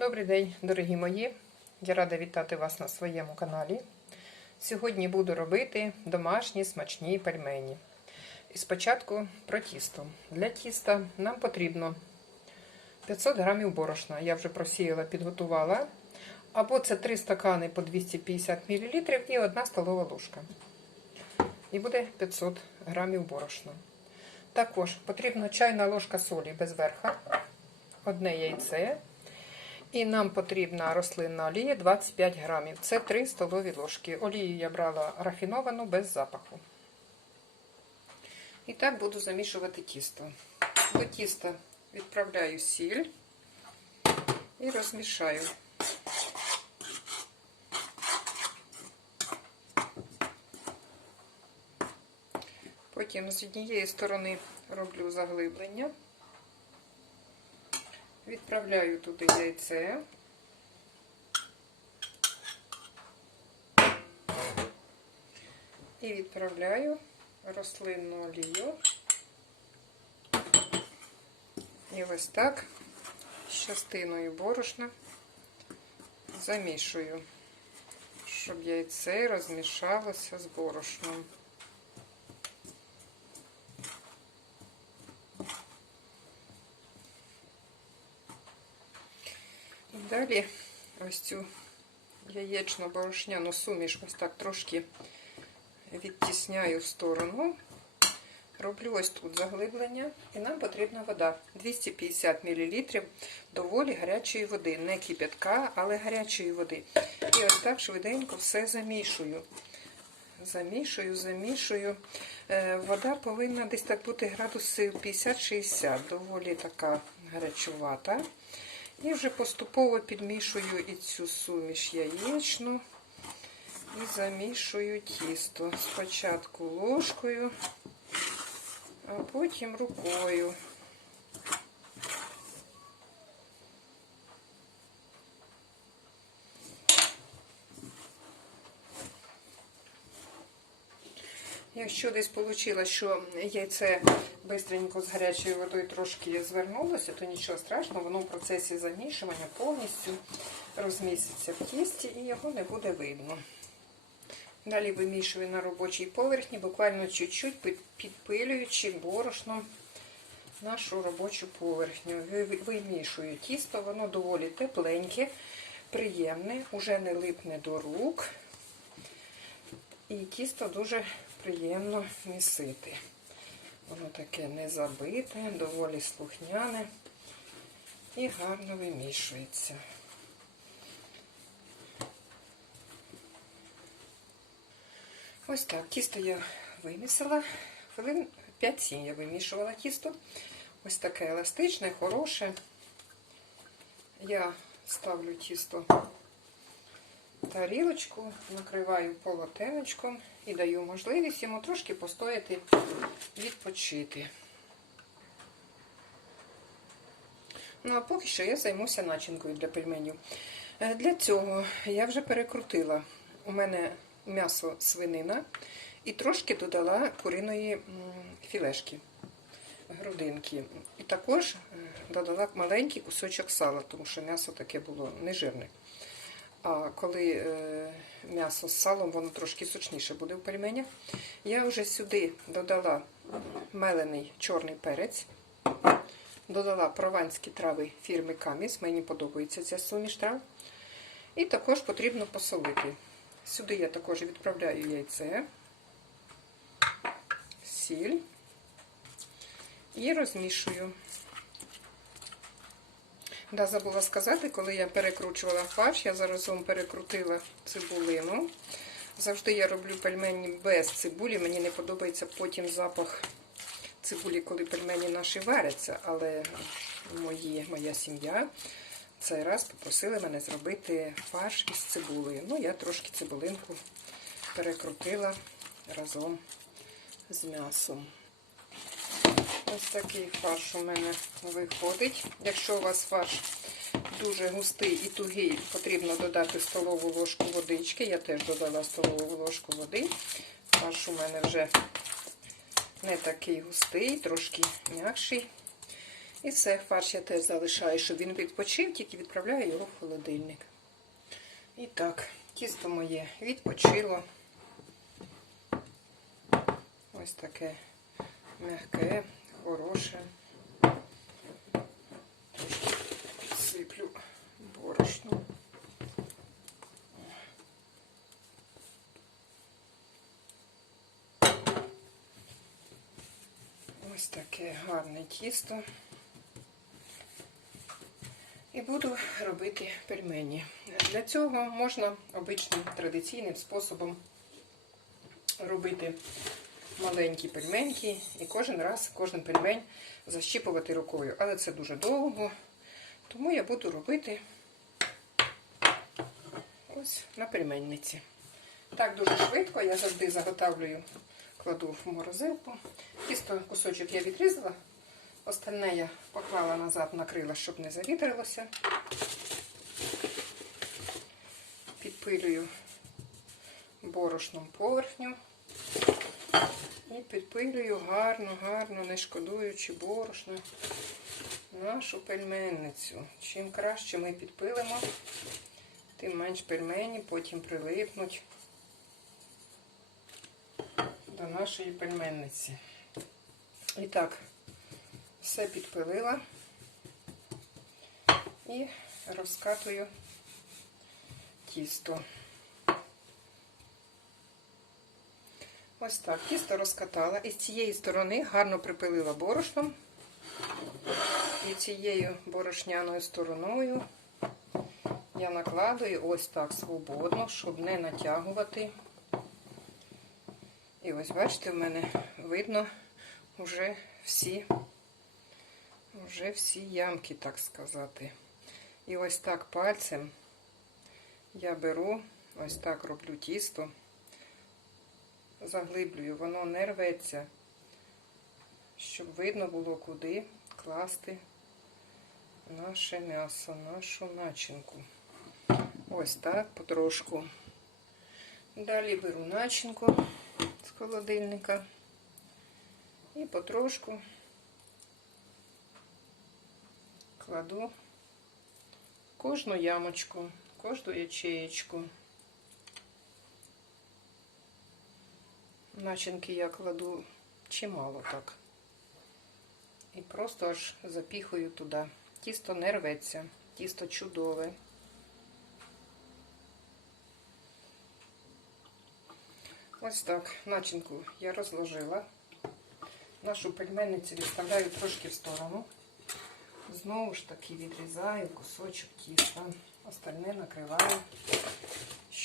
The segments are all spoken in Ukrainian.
Добрий день, дорогі мої! Я рада вітати вас на своєму каналі. Сьогодні буду робити домашні смачні пельмені. І спочатку про тісто. Для тіста нам потрібно 500 грамів борошна. Я вже просіяла, підготувала. Або це 3 стакани по 250 мл і 1 столова ложка. І буде 500 грамів борошна. Також потрібна чайна ложка солі без верха, одне яйце. І нам потрібна рослинна олія 25 грамів. Це 3 столові ложки. Олію я брала рафіновану без запаху. І так буду замішувати тісто. До тіста відправляю сіль і розмішаю. Потім з однієї сторони роблю заглиблення. Відправляю туди яйце. І відправляю рослинну олію. І ось так з частиною борошна замішую, щоб яйце розмішалося з борошном. Далі ось цю яєчно-борошняну суміш ось так трошки відтісняю в сторону. Роблю ось тут заглиблення, і нам потрібна вода 250 мл доволі гарячої води, не кип'ятка, але гарячої води. І ось так швиденько все замішую. Замішую, замішую. Вода повинна десь так бути градусів 50-60, доволі така гарячувата. І вже поступово підмішую і цю суміш яєчну і замішую тісто. Спочатку ложкою, а потім рукою. Якщо десь вийшло, що яйце швидко з гарячою водою трошки звернулося, то нічого страшного, воно в процесі замішування повністю розміститься в тісті і його не буде видно. Далі вимішую на робочій поверхні, буквально чуть-чуть підпилюючи борошном нашу робочу поверхню. Вимішую тісто, воно доволі тепленьке, приємне, уже не липне до рук. І тісто дуже приємно місити. Воно таке не забите, доволі слухняне і гарно вимішується. Ось так, тісто я вимісила. Хвилин 5-7 я вимішувала тісто. Ось таке еластичне, хороше. Я ставлю тісто тарілочку, накриваю полотенечком і даю можливість йому трошки постояти, відпочити. Ну, а поки що я займуся начинкою для пельменів. Для цього я вже перекрутила. У мене м'ясо свинина і трошки додала куриної філешки, грудинки. І також додала маленький кусочок сала, тому що м'ясо таке було нежирне. А коли е, м'ясо з салом, воно трошки сочніше буде в пельменях. Я вже сюди додала мелений чорний перець, додала прованські трави фірми Каміс. Мені подобається ця суміш трав. І також потрібно посолити. Сюди я також відправляю яйце, сіль і розмішую. Да, забула сказати, коли я перекручувала фарш, я заразом перекрутила цибулину. Завжди я роблю пельмені без цибулі. Мені не подобається потім запах цибулі, коли пельмені наші варяться. Але мої, моя сім'я цей раз попросили мене зробити фарш із цибулею. Ну, я трошки цибулинку перекрутила разом з м'ясом. Ось такий фарш у мене виходить. Якщо у вас фарш дуже густий і тугий, потрібно додати столову ложку водички. Я теж додала столову ложку води. Фарш у мене вже не такий густий, трошки м'якший. І все, фарш я теж залишаю, щоб він відпочив, тільки відправляю його в холодильник. І так, тісто моє відпочило. Ось таке м'яке, хороше. Сиплю борошно. Ось таке гарне тісто. І буду робити пельмені. Для цього можна обичним традиційним способом робити маленькі пельменьки і кожен раз кожен пельмень защіпувати рукою. Але це дуже довго, тому я буду робити ось на пельменниці. Так дуже швидко я завжди заготавлюю, кладу в морозилку. Тісто кусочок я відрізала, остальне я поклала назад, накрила, щоб не завітрилося. Підпилюю борошном поверхню. І підпилюю гарно, гарно, не шкодуючи борошно нашу пельменницю. Чим краще ми підпилимо, тим менш пельмені потім прилипнуть до нашої пельменниці. І так, все підпилила і розкатую тісто. Ось так, тісто розкатала. І з цієї сторони гарно припилила борошном. І цією борошняною стороною я накладую ось так свободно, щоб не натягувати. І ось, бачите, в мене видно вже всі, вже всі ямки, так сказати. І ось так пальцем я беру, ось так роблю тісто заглиблюю, воно не рветься, щоб видно було, куди класти наше м'ясо, нашу начинку. Ось так, потрошку. Далі беру начинку з холодильника і потрошку кладу кожну ямочку, кожну ячеєчку. Начинки я кладу чимало так. І просто аж запіхую туди. Тісто не рветься, тісто чудове. Ось так, начинку я розложила. Нашу пельменницю відставляю трошки в сторону. Знову ж таки відрізаю кусочок тіста. Остальне накриваю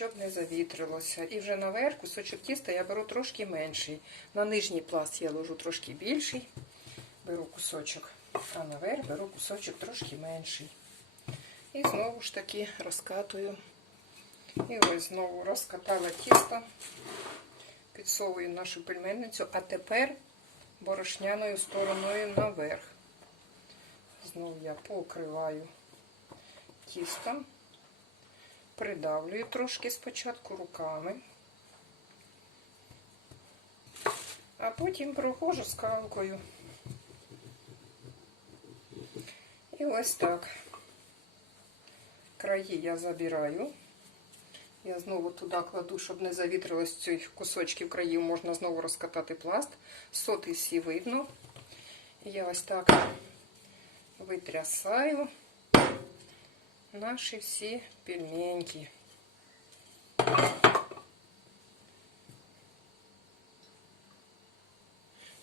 щоб не завітрилося. І вже наверх кусочок тіста я беру трошки менший. На нижній пласт я ложу трошки більший, беру кусочок, а наверх беру кусочок трошки менший. І знову ж таки розкатую. І ось знову розкатала тісто, підсовую нашу пельменницю, а тепер борошняною стороною наверх. Знову я покриваю тістом придавлюю трошки спочатку руками, а потім проходжу скалкою. І ось так. Краї я забираю. Я знову туди кладу, щоб не завітрилось цих кусочків країв, можна знову розкатати пласт. Соти всі видно. Я ось так витрясаю наші всі пельменьки.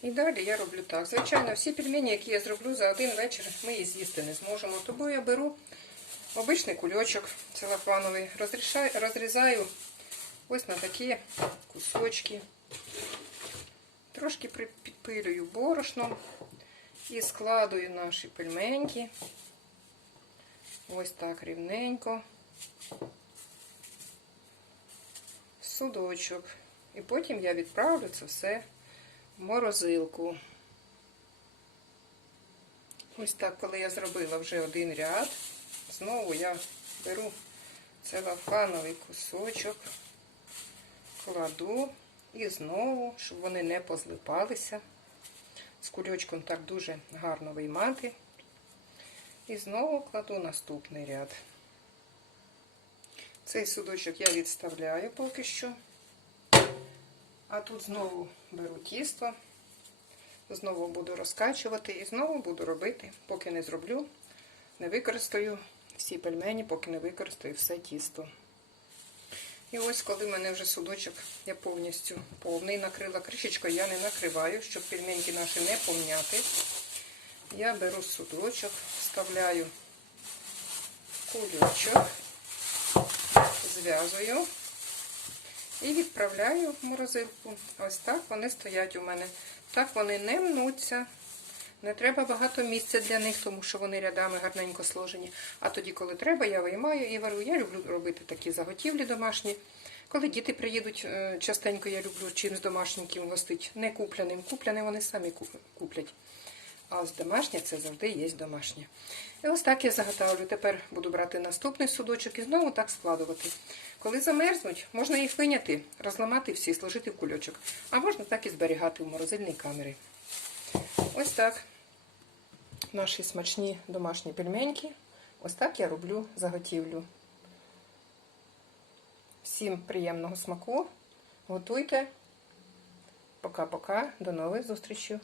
І далі я роблю так. Звичайно, всі пельмені, які я зроблю за один вечір, ми і з'їсти не зможемо. Тому я беру обичний кульочок целофановий, розрізаю ось на такі кусочки. Трошки підпилюю борошном і складую наші пельменьки. Ось так рівненько. Судочок. І потім я відправлю це все в морозилку. Ось так, коли я зробила вже один ряд, знову я беру целофановий кусочок, кладу і знову, щоб вони не позлипалися. З кульочком так дуже гарно виймати І знову кладу наступний ряд. Цей судочок я відставляю поки що. А тут знову беру тісто, знову буду розкачувати і знову буду робити, поки не зроблю, не використаю всі пельмені, поки не використаю все тісто. І ось, коли в мене вже судочок, я повністю повний накрила кришечкою, я не накриваю, щоб пельменьки наші не помняти. Я беру судочок, вставляю кульочок, зв'язую і відправляю в морозилку. Ось так вони стоять у мене. Так вони не мнуться. Не треба багато місця для них, тому що вони рядами гарненько сложені. А тоді, коли треба, я виймаю і варю. Я люблю робити такі заготівлі домашні. Коли діти приїдуть, е, частенько я люблю чимсь домашнім гостить. Не купляним. Купляним вони самі куплять. А ось домашнє це завжди є домашнє. І ось так я заготовлю. Тепер буду брати наступний судочок і знову так складувати. Коли замерзнуть, можна їх виняти, розламати всі, сложити в кульочок. А можна так і зберігати в морозильній камері. Ось так. Наші смачні домашні пельменьки. Ось так я роблю заготівлю. Всім приємного смаку. Готуйте. Пока-пока. До нових зустрічей.